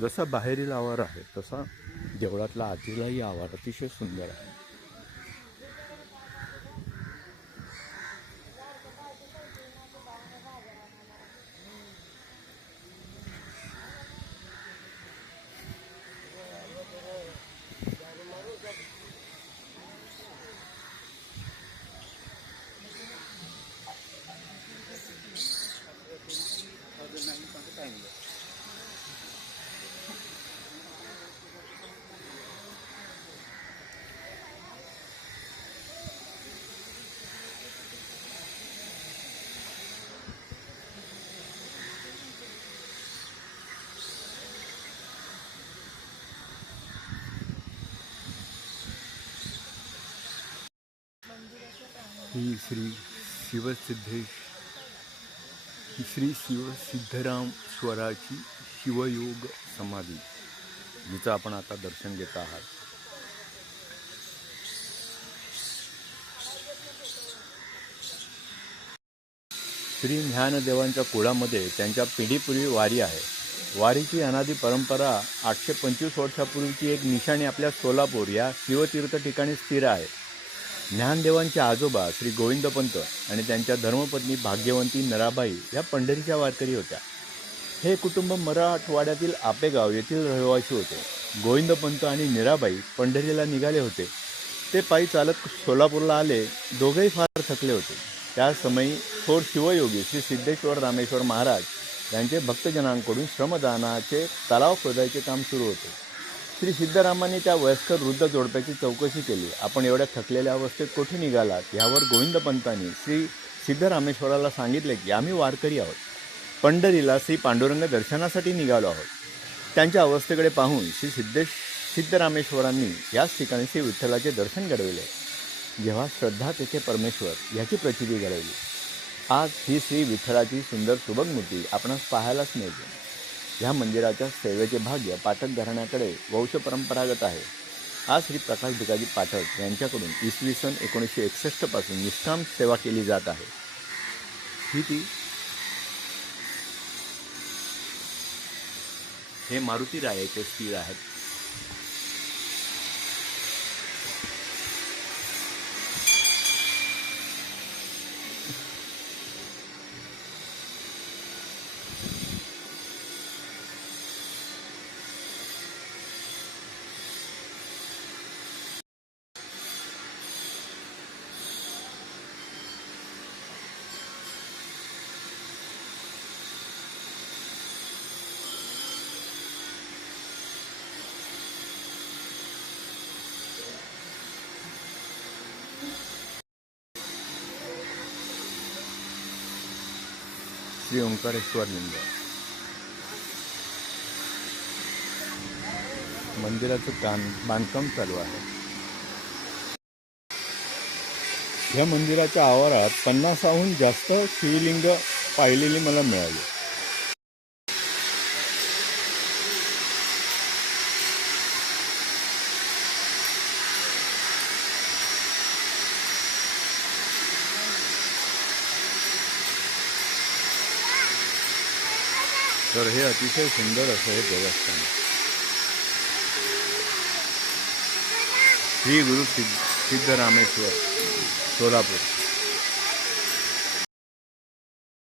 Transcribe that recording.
जसा बाहेरील आवार आहे तसा देवळातला आतलाही आवार अतिशय सुंदर आहे. ही श्री शिवसिद्धरामेश्वराची शिवयोग समाधी, जिचं आपण आता दर्शन घेत आहात. श्री ज्ञानदेवांच्या कुळामध्ये त्यांच्या पिढीपूर्वी वारी आहे. वारीची अनादी परंपरा 825 वर्षापूर्वीची एक निशाणी आपल्या सोलापूर या शिवतीर्थ ठिकाणी स्थिर आहे. ज्ञानदेवांचे आजोबा श्री गोविंदपंत आणि त्यांच्या धर्मपत्नी भाग्यवंती नराबाई या पंढरीच्या वारकरी होत्या. हे कुटुंब मराठवाड्यातील आपेगाव येथील रहिवासी होते. गोविंदपंत आणि नीराबाई पंढरीला निघाले होते. ते पायी चालत सोलापूरला आले. दोघेही फार थकले होते. त्या समयी थोर शिवयोगी श्री सिद्धेश्वर रामेश्वर महाराज यांचे भक्तजनांकडून श्रमदानाचे तलाव खोदायचे काम सुरू होते. श्री सिद्धरामांनी त्या वयस्कर वृद्ध जोडप्याची चौकशी केली. आपण एवढ्या थकलेल्या अवस्थेत कोठे निघालात? यावर गोविंदपंतांनी श्री सिद्धरामेश्वराला सांगितले की आम्ही वारकरी आहोत. पंढरीला श्री पांडुरंग दर्शनासाठी निघालो आहोत. त्यांच्या अवस्थेकडे पाहून श्री सिद्धरामेश्वरांनी याच ठिकाणी श्री विठ्ठलाचे दर्शन घडविले. जेव्हा श्रद्धा तेथे परमेश्वर याची प्रचिती घडवली. आज ही श्री विठ्ठलाची सुंदर सुबक मूर्ती आपणास पाहायलाच मिळते. ह्या मंदिराच्या सेवेचे भाग्य पाठक घराण्याकडे वंशपरंपरागत आहे. आज श्री प्रकाश भिकाजी पाठक यांच्याकडून इसवी सन 1961 पासून निष्काम सेवा केली जात आहे. हे मारुती रायाचे स्थिर आहेत. श्री ओंकारेश्वर लिंग मंदिराचं बांधकाम चालू आहे. या मंदिराच्या आवारात 50हून जास्त शिवलिंग पाहिलेली मला मिळाली. तर हे अतिशय सुंदर असं हे देवस्थान. श्री गुरु सिद्धरामेश्वर सोलापूर.